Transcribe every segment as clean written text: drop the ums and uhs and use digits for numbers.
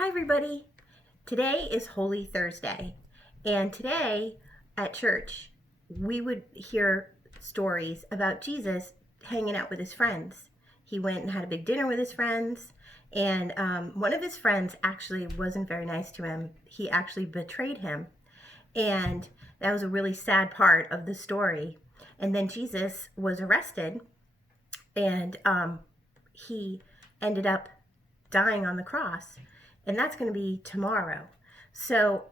Hi, everybody. Today is Holy Thursday, and today at church, we would hear stories about Jesus hanging out with his friends. He went and had a big dinner with his friends, and one of his friends actually wasn't very nice to him. He actually betrayed him, and that was a really sad part of the story. And then Jesus was arrested, and he ended up dying on the cross, and that's going to be tomorrow. So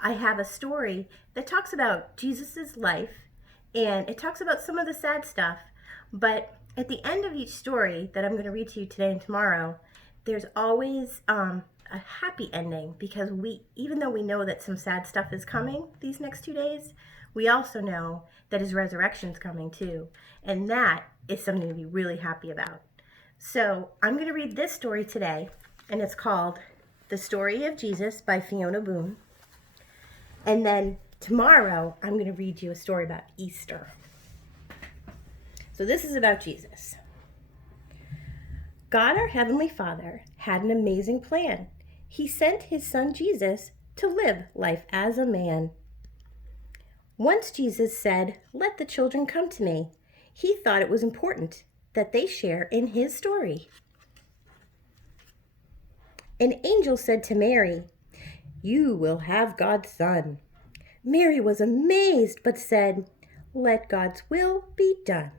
I have a story that talks about Jesus's life, and it talks about some of the sad stuff, but at the end of each story that I'm going to read to you today and tomorrow, there's always a happy ending, because even though we know that some sad stuff is coming these next 2 days, we also know that his resurrection is coming too, and that is something to be really happy about. So I'm going to read this story today, and it's called The Story of Jesus by Fiona Boone. And then tomorrow, I'm going to read you a story about Easter. So this is about Jesus. God, our Heavenly Father, had an amazing plan. He sent his son Jesus to live life as a man. Once Jesus said, "Let the children come to me." He thought it was important that they share in his story. An angel said to Mary, "You will have God's son." Mary was amazed, but said, "Let God's will be done."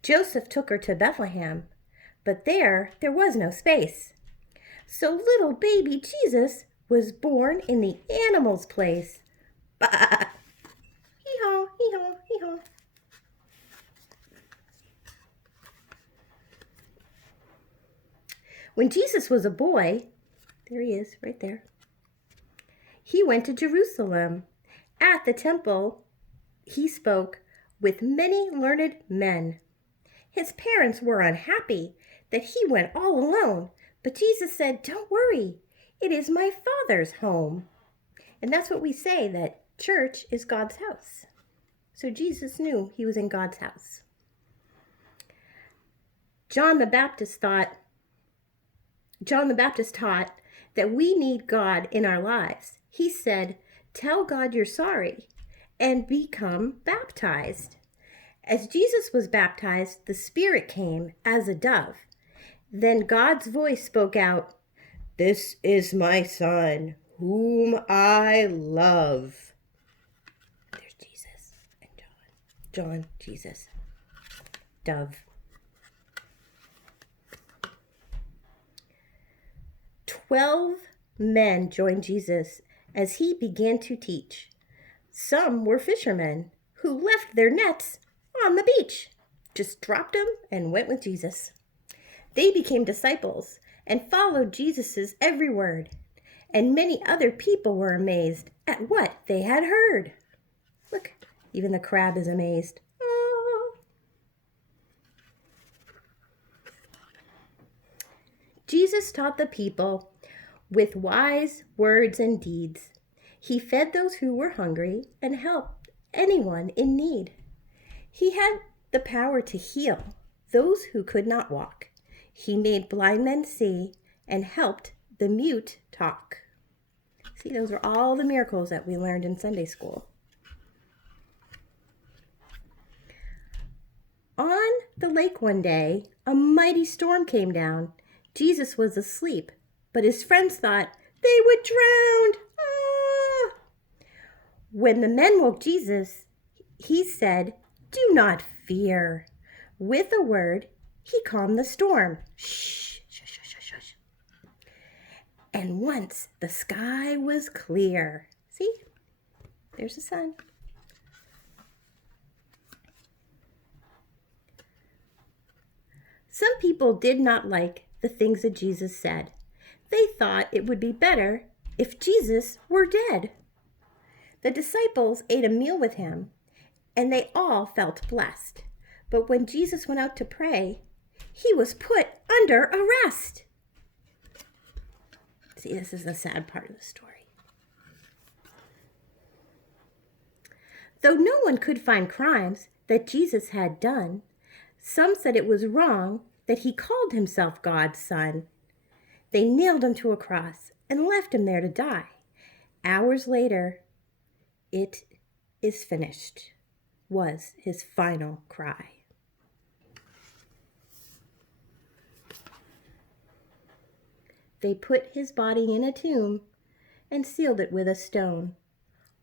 Joseph took her to Bethlehem, but there was no space. So little baby Jesus was born in the animal's place. Bah! Hee-haw, hee-haw, hee-haw. When Jesus was a boy, there he is, right there, he went to Jerusalem. At the temple, he spoke with many learned men. His parents were unhappy that he went all alone, but Jesus said, "Don't worry, it is my Father's home." And that's what we say, that church is God's house. So Jesus knew he was in God's house. John the Baptist taught that we need God in our lives. He said, "Tell God you're sorry and become baptized." As Jesus was baptized, the Spirit came as a dove. Then God's voice spoke out, "This is my Son, whom I love." There's Jesus and John, Jesus, dove. 12 men joined Jesus as he began to teach. Some were fishermen who left their nets on the beach, just dropped them and went with Jesus. They became disciples and followed Jesus' every word, and many other people were amazed at what they had heard. Look, even the crab is amazed. Oh. Jesus taught the people with wise words and deeds. He fed those who were hungry and helped anyone in need. He had the power to heal those who could not walk. He made blind men see and helped the mute talk. See, those are all the miracles that we learned in Sunday school. On the lake one day, a mighty storm came down. Jesus was asleep, but his friends thought they would drown. Ah! When the men woke Jesus, he said, "Do not fear." With a word, he calmed the storm. Shh, shush, shush, shush, shush. And once the sky was clear. See? There's the sun. Some people did not like the things that Jesus said. They thought it would be better if Jesus were dead. The disciples ate a meal with him, and they all felt blessed. But when Jesus went out to pray, he was put under arrest. See, this is the sad part of the story. Though no one could find crimes that Jesus had done, some said it was wrong that he called himself God's son. They nailed him to a cross and left him there to die. Hours later, "It is finished," was his final cry. They put his body in a tomb and sealed it with a stone.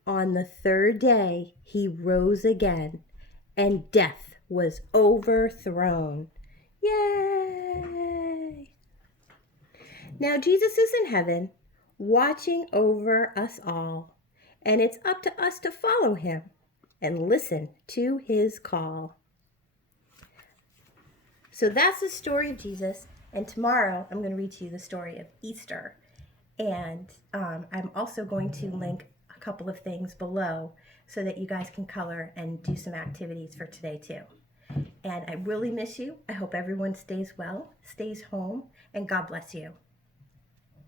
On the third day, he rose again, and death was overthrown. Yay! Now Jesus is in heaven, watching over us all, and it's up to us to follow him and listen to his call. So that's the story of Jesus, and tomorrow I'm going to read to you the story of Easter. And I'm also going to link a couple of things below so that you guys can color and do some activities for today too. And I really miss you. I hope everyone stays well, stays home, and God bless you.